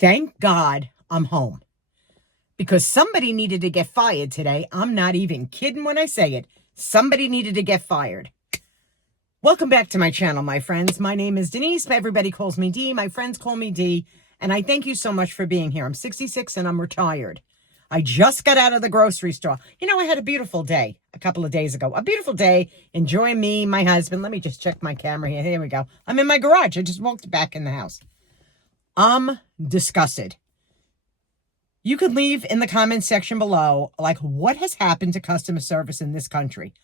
Thank God I'm home because somebody needed to get fired today. I'm not even kidding when I say it. Somebody needed to get fired. Welcome back to my channel, my friends. My name is Denise. Everybody calls me D. My friends call me D. And I thank you so much for being here. I'm 66 and I'm retired. I just got out of the grocery store. You know, I had a beautiful day a couple of days ago. A beautiful day. Enjoying me, my husband. Let me just check my camera here. Here we go. I'm in my garage. I just walked back in the house. I'm disgusted. You could leave in the comments section below, like, what has happened to customer service in this country?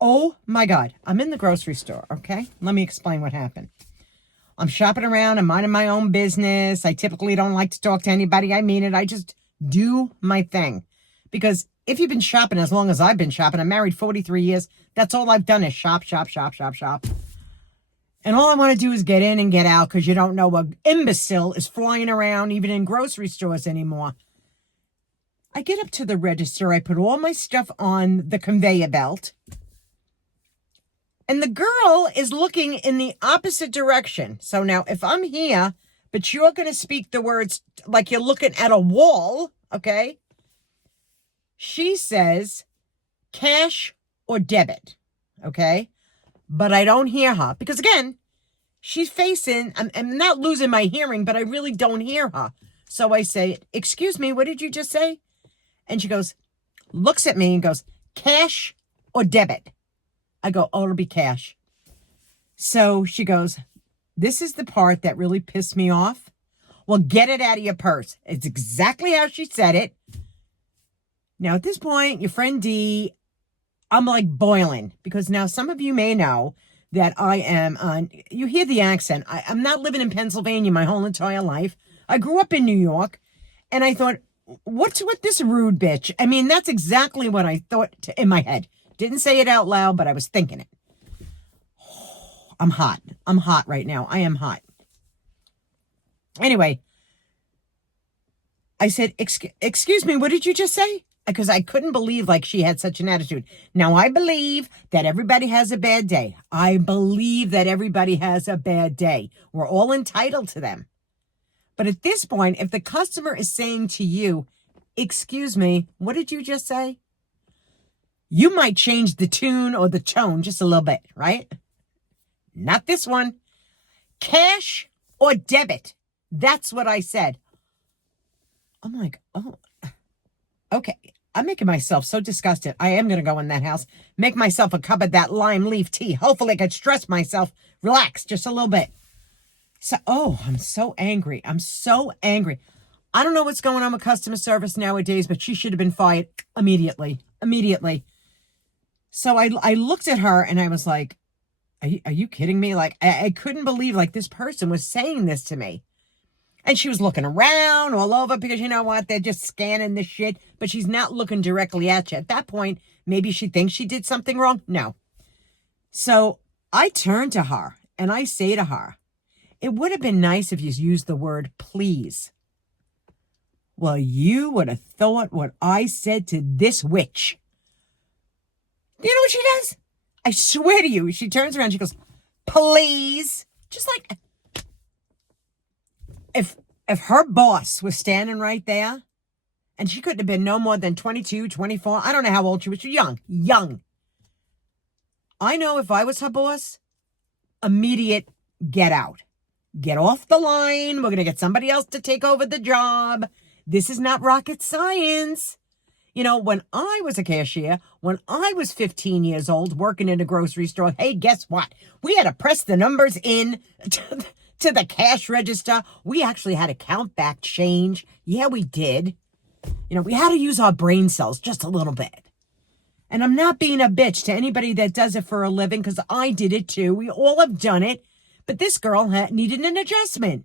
Oh my God. I'm in the grocery store, okay? Let me explain what happened. I'm shopping around. I'm minding my own business. I typically don't like to talk to anybody. I mean it. I just do my thing. Because if you've been shopping as long as I've been shopping, I'm married 43 years. That's all I've done is shop, shop, shop, shop, shop. And all I want to do is get in and get out because you don't know what imbecile is flying around even in grocery stores anymore. I get up to the register. I put all my stuff on the conveyor belt. And the girl is looking in the opposite direction. So now if I'm here, but you're going to speak the words like you're looking at a wall, okay? She says cash or debit, okay? But I don't hear her because, again, she's facing, I'm not losing my hearing, but I really don't hear her. So I say, excuse me, what did you just say? And she goes, looks at me and goes, cash or debit? I go, oh, it'll be cash. So she goes, this is the part that really pissed me off. Well, get it out of your purse. It's exactly how she said it. Now, at this point, your friend D, I'm like boiling because now some of you may know that I am on, you hear the accent. I'm not living in Pennsylvania my whole entire life. I grew up in New York and I thought, what's with this rude bitch? I mean, that's exactly what I thought in my head. Didn't say it out loud, but I was thinking it. I'm hot. I'm hot right now. I am hot. Anyway, I said, excuse me, what did you just say? Because I couldn't believe like she had such an attitude. Now, I believe that everybody has a bad day. I believe that everybody has a bad day. We're all entitled to them. But at this point, if the customer is saying to you, excuse me, what did you just say? You might change the tune or the tone just a little bit, right? Not this one. Cash or debit? That's what I said. I'm like, oh, okay. I'm making myself so disgusted. I am going to go in that house, make myself a cup of that lime leaf tea. Hopefully I could stress myself, relax just a little bit. So, oh, I'm so angry. I'm so angry. I don't know what's going on with customer service nowadays, but she should have been fired immediately. Immediately. So I looked at her and I was like, are you kidding me? Like, I couldn't believe like this person was saying this to me. And she was looking around all over because you know what? They're just scanning this shit, but she's not looking directly at you. At that point, maybe she thinks she did something wrong. No. So I turn to her and I say to her, it would have been nice if you used the word please. Well, you would have thought what I said to this witch. You know what she does? I swear to you, she turns around, she goes, please. Just like, if her boss was standing right there, and she couldn't have been no more than 22, 24, I don't know how old she was, she was young. I know if I was her boss, immediate get out. Get off the line. We're going to get somebody else to take over the job. This is not rocket science. You know, when I was a cashier, when I was 15 years old working in a grocery store, hey, guess what? We had to press the numbers in to the cash register. We actually had to count back change. Yeah, we did. You know, we had to use our brain cells just a little bit. And I'm not being a bitch to anybody that does it for a living because I did it too. We all have done it. But this girl needed an adjustment.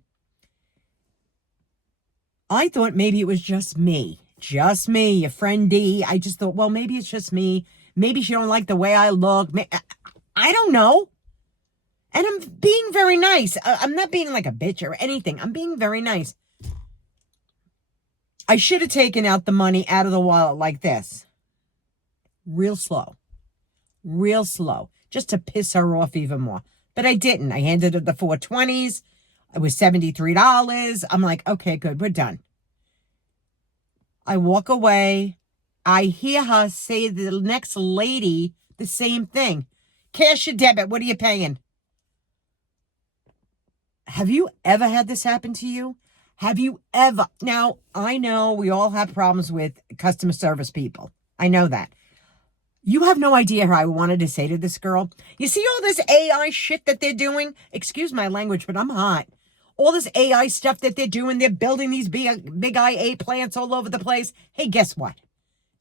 I thought maybe it was just me. Just me, your friend D. I just thought, well, maybe it's just me. Maybe she don't like the way I look. I don't know. And I'm being very nice. I'm not being like a bitch or anything. I'm being very nice. I should have taken out the money out of the wallet like this. Real slow. Real slow. Just to piss her off even more. But I didn't. I handed her the 420s. It was $73. I'm like, okay, good. We're done. I walk away. I hear her say to the next lady the same thing. Cash or debit, what are you paying? Have you ever had this happen to you? Have you ever? Now, I know we all have problems with customer service people. I know that. You have no idea how I wanted to say to this girl. You see all this AI shit that they're doing? Excuse my language, but I'm hot. All this AI stuff that they're doing, they're building these big IA plants all over the place. Hey, guess what?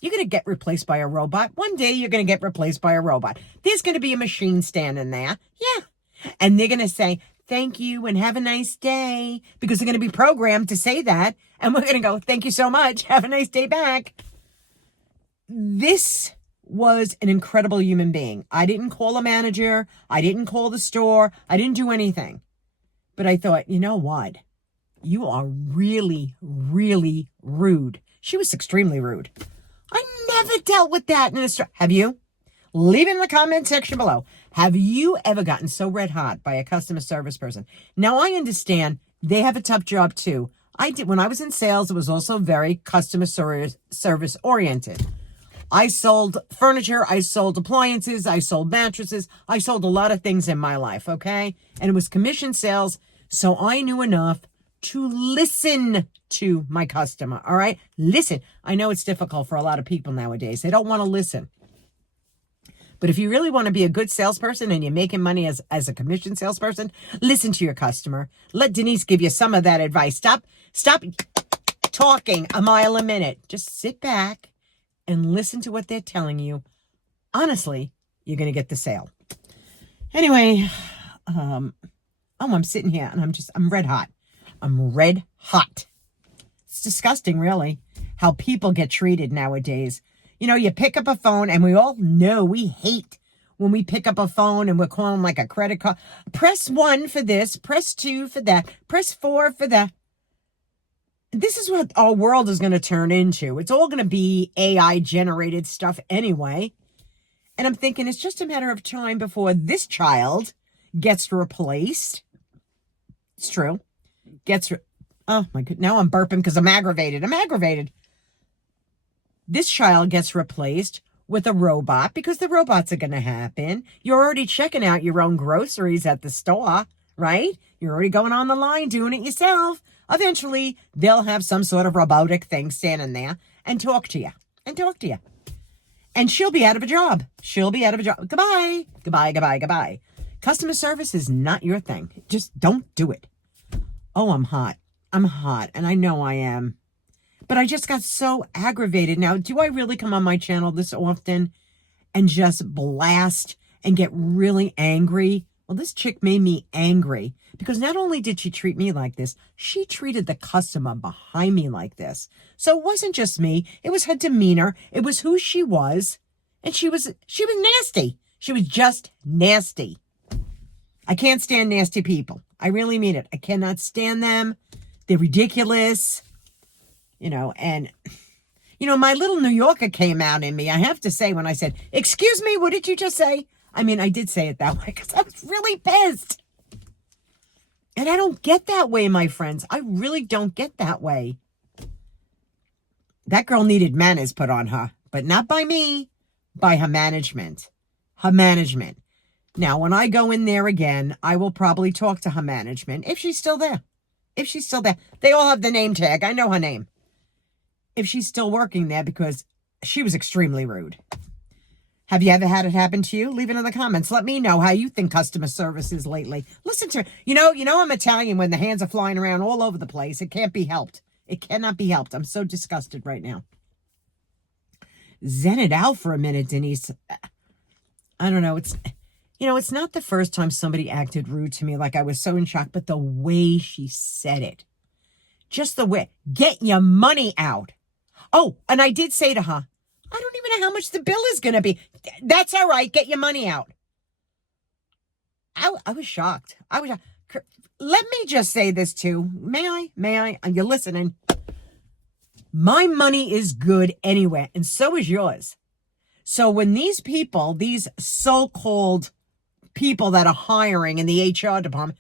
You're going to get replaced by a robot. One day you're going to get replaced by a robot. There's going to be a machine standing there. Yeah. And they're going to say, thank you and have a nice day. Because they're going to be programmed to say that. And we're going to go, thank you so much. Have a nice day back. This was an incredible human being. I didn't call a manager. I didn't call the store. I didn't do anything. But I thought, you know what? You are really, really rude. She was extremely rude. I never dealt with that in a store. Have you? Leave it in the comment section below. Have you ever gotten so red hot by a customer service person? Now, I understand they have a tough job too. I did when I was in sales, it was also very customer service oriented. I sold furniture, I sold appliances, I sold mattresses, I sold a lot of things in my life, okay? And it was commission sales, so I knew enough to listen to my customer, all right? Listen. I know it's difficult for a lot of people nowadays. They don't want to listen. But if you really want to be a good salesperson and you're making money as a commission salesperson, listen to your customer. Let Denise give you some of that advice. Stop talking a mile a minute. Just sit back and listen to what they're telling you. Honestly, you're going to get the sale. Anyway, I'm sitting here and I'm red hot. I'm red hot. It's disgusting, really, how people get treated nowadays. You know, you pick up a phone and we all know we hate when we pick up a phone and we're calling like a credit card. Press 1 for this, press 2 for that, press 4 for that. This is what our world is going to turn into. It's all going to be AI generated stuff anyway. And I'm thinking it's just a matter of time before this child gets replaced. It's true. Oh my God. Now I'm burping because I'm aggravated. This child gets replaced with a robot because the robots are going to happen. You're already checking out your own groceries at the store, right? You're already going on the line doing it yourself. Eventually, they'll have some sort of robotic thing standing there and talk to you. And she'll be out of a job. Goodbye. Customer service is not your thing. Just don't do it. Oh, I'm hot. And I know I am. But I just got so aggravated. Now, do I really come on my channel this often and just blast and get really angry? Well, this chick made me angry because not only did she treat me like this, she treated the customer behind me like this. So it wasn't just me. It was her demeanor. It was who she was. And she was nasty. She was just nasty. I can't stand nasty people. I really mean it. I cannot stand them. They're ridiculous. And my little New Yorker came out in me. I have to say, when I said, excuse me, what did you just say? I mean, I did say it that way because I was really pissed. And I don't get that way, my friends. I really don't get that way. That girl needed manners put on her, but not by me, by her management. Now, when I go in there again, I will probably talk to her management if she's still there. They all have the name tag. I know her name. If she's still working there, because she was extremely rude. Have you ever had it happen to you? Leave it in the comments. Let me know how you think customer service is lately. Listen to, I'm Italian when the hands are flying around all over the place. It can't be helped. It cannot be helped. I'm so disgusted right now. Zen it out for a minute, Denise. I don't know. It's not the first time somebody acted rude to me. Like, I was so in shock, but the way she said it, just the way, get your money out. Oh, and I did say to her, I don't even know how much the bill is going to be. That's all right. Get your money out. I was shocked. Let me just say this too. May I? You're listening. My money is good anyway, and so is yours. So when these people, these so-called people that are hiring in the HR department,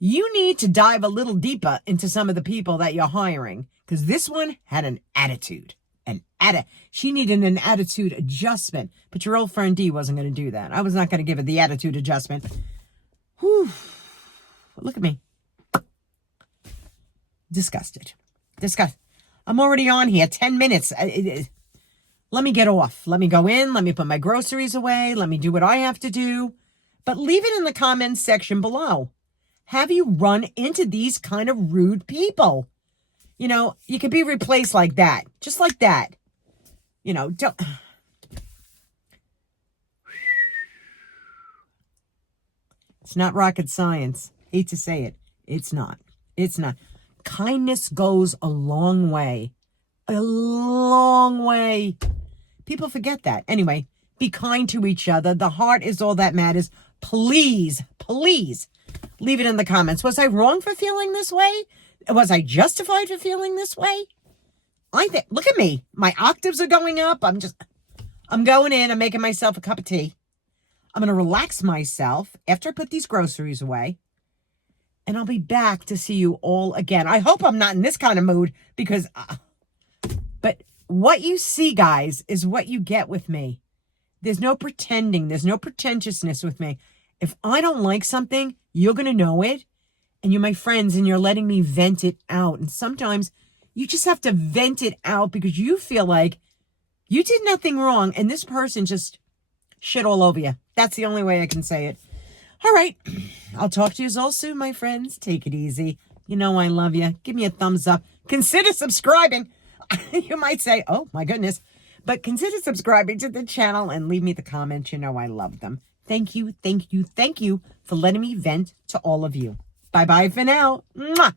You need to dive a little deeper into some of the people that you're hiring, because this one had an attitude. She needed an attitude adjustment, but your old friend D wasn't going to do that. I was not going to give her the attitude adjustment. Whew. Look at me. Disgusted. I'm already on here. 10 minutes. Let me get off. Let me go in. Let me put my groceries away. Let me do what I have to do. But leave it in the comments section below. Have you run into these kind of rude people? You know, you could be replaced like that. Just like that. You know, don't... It's not rocket science. Hate to say it. It's not. Kindness goes a long way. A long way. People forget that. Anyway, be kind to each other. The heart is all that matters. Please leave it in the comments. Was I wrong for feeling this way? Was I justified for feeling this way? I think, look at me. My octaves are going up. I'm going in. I'm making myself a cup of tea. I'm going to relax myself after I put these groceries away. And I'll be back to see you all again. I hope I'm not in this kind of mood because... but what you see, guys, is what you get with me. There's no pretending. There's no pretentiousness with me. If I don't like something, you're going to know it. And you're my friends and you're letting me vent it out. And sometimes you just have to vent it out because you feel like you did nothing wrong. And this person just shit all over you. That's the only way I can say it. All right. I'll talk to you all soon, my friends. Take it easy. You know I love you. Give me a thumbs up. Consider subscribing. You might say, oh, my goodness. But consider subscribing to the channel and leave me the comments. You know I love them. Thank you for letting me vent to all of you. Bye-bye for now. Mwah.